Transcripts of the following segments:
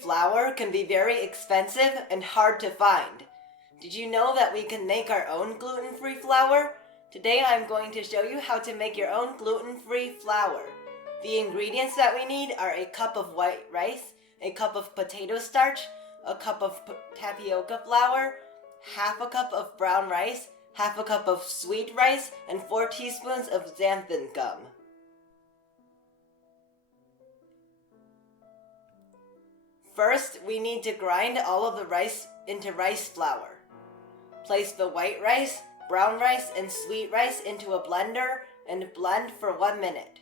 flour can be very expensive and hard to find. Did you know that we can make our own gluten-free flour? Today I'm going to show you how to make your own gluten-free flour. The ingredients that we need are a cup of white rice, a cup of potato starch, a cup of tapioca flour, half a cup of brown rice, half a cup of sweet rice, and 4 teaspoons of xanthan gum. First, we need to grind all of the rice into rice flour. Place the white rice, brown rice, and sweet rice into a blender and blend for 1 minute.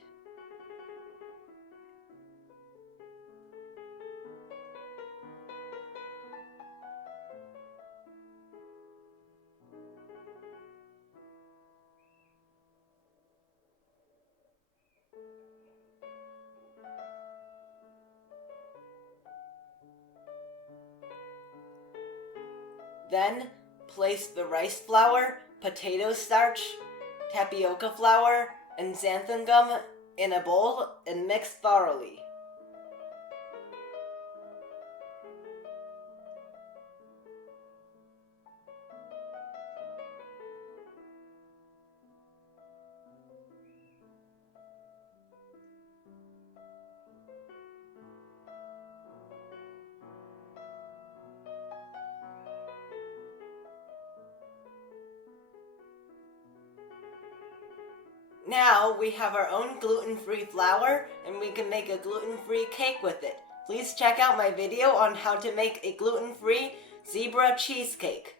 Then, place the rice flour, potato starch, tapioca flour, and xanthan gum in a bowl and mix thoroughly. Now we have our own gluten-free flour and we can make a gluten-free cake with it. Please check out my video on how to make a gluten-free zebra cheesecake.